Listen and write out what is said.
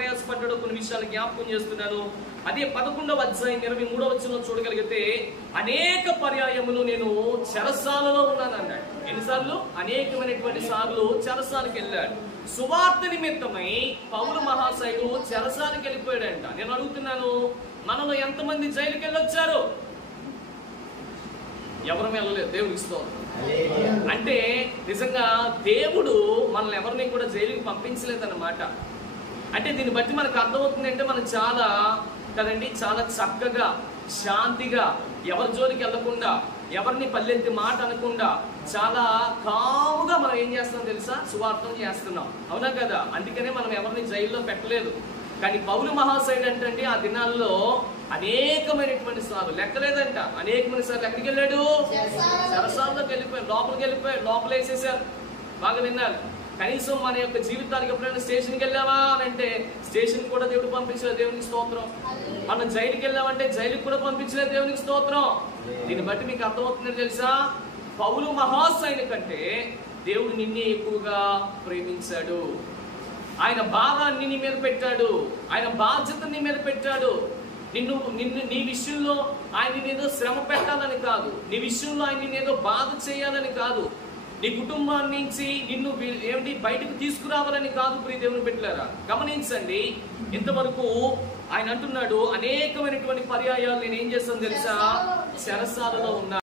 ప్రయాసపడ్డాడో కొన్ని విషయాలు జ్ఞాపకం చేస్తున్నాను. అదే 11వ అధ్యాయం 23వ వచనంలో చూడగలిగితే అనేక పర్యాయములు నేను చెరసాలలో ఉన్నాను అన్నాడు. ఎన్నిసార్లు? అనేకమైనటువంటి సార్లు చెరసానికి వెళ్ళాడు. సువార్త నిమిత్తమై పౌలు మహాశయుడు చెరసానికి వెళ్ళిపోయాడంట. నేను అడుగుతున్నాను, మనలో ఎంతమంది జైలుకి వెళ్ళొచ్చారు? ఎవరు వెళ్ళలేదు. దేవునికి స్తోత్రం. అంటే నిజంగా దేవుడు మనల్ని ఎవరిని కూడా జైలుకి పంపించలేదన్నమాట. అంటే దీన్ని బట్టి మనకు అర్థమవుతుంది అంటే మనం చాలా కదండి, చాలా చక్కగా శాంతిగా ఎవరి జోలికి వెళ్లకుండా, ఎవరిని పల్లెత్తి మాట అనకుండా చాలా కాముగా మనం ఏం చేస్తాం తెలుసా? సువార్తం చేస్తున్నాం. అవునా కదా? అందుకనే మనం ఎవరిని జైల్లో పెట్టలేదు. కానీ పౌలు మహాశయుడు అంటే ఆ దినాల్లో అనేకమైనటువంటి సార్లు లెక్కలేదంట, అనేకమైన సార్లు ఎక్కడికి వెళ్ళాడు? చెరసాలలోకి వెళ్ళిపోయాడు, లోపలికి వెళ్ళిపోయాడు, లోపల వేసేసారు. బాగా విన్నారు. కనీసం మన యొక్క జీవితానికి ఎప్పుడైనా స్టేషన్కి వెళ్ళావా అని అంటే స్టేషన్ కూడా దేవుడు పంపించలేదు. దేవునికి స్తోత్రం. మనం జైలుకి వెళ్ళామంటే జైలుకి కూడా పంపించలేదు. దేవునికి స్తోత్రం. దీన్ని బట్టి మీకు అర్థమవుతుందని తెలుసా? పౌలు మహాశయుని కంటే దేవుడు నిన్నే ఎక్కువగా ప్రేమించాడు. ఆయన భారాన్ని నీ మీద పెట్టాడు, ఆయన బాధ్యతని నీ మీద పెట్టాడు. నీ విషయంలో ఆయన ఏదో శ్రమ పెట్టాలని కాదు, నీ విషయంలో ఆయన ఏదో బాధ చేయాలని కాదు, నీ కుటుంబాన్ని నుంచి నిన్ను ఏమిటి బయటకు తీసుకురావాలని కాదు. ప్రియ దేవుని బిడ్డలారా గమనించండి, ఇంతవరకు ఆయన అంటున్నాడు అనేకమైనటువంటి పర్యాయాలు నేను ఏం చేస్తాను తెలుసా? చెరసాలలో ఉన్నా.